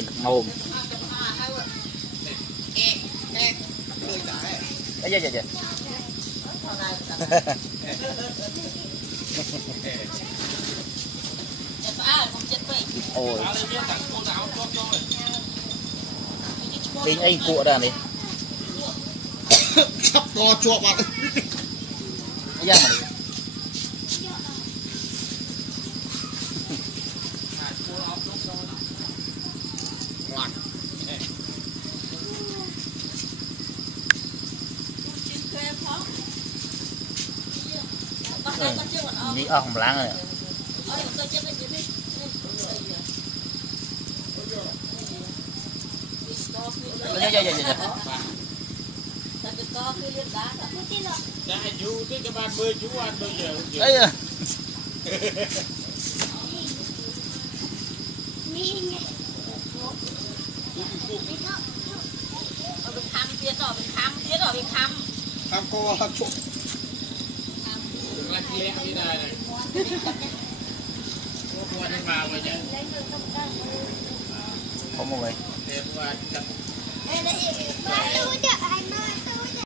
mình ngồm ấy dạ dạ ôi đi anh cuộn ra đi sắp co chuột bạn ra mà đi đi ở hồng láng rồi dạ dạ dạ Đại chú cái bạn bơi chú ăn bây giờ. Đấy à. tham co tham chuột Lắc lẹ đi đây này. Mua đi vào rồi nhỉ. Không một người. Để qua chặt. Tôi chợ anh ơi, tôi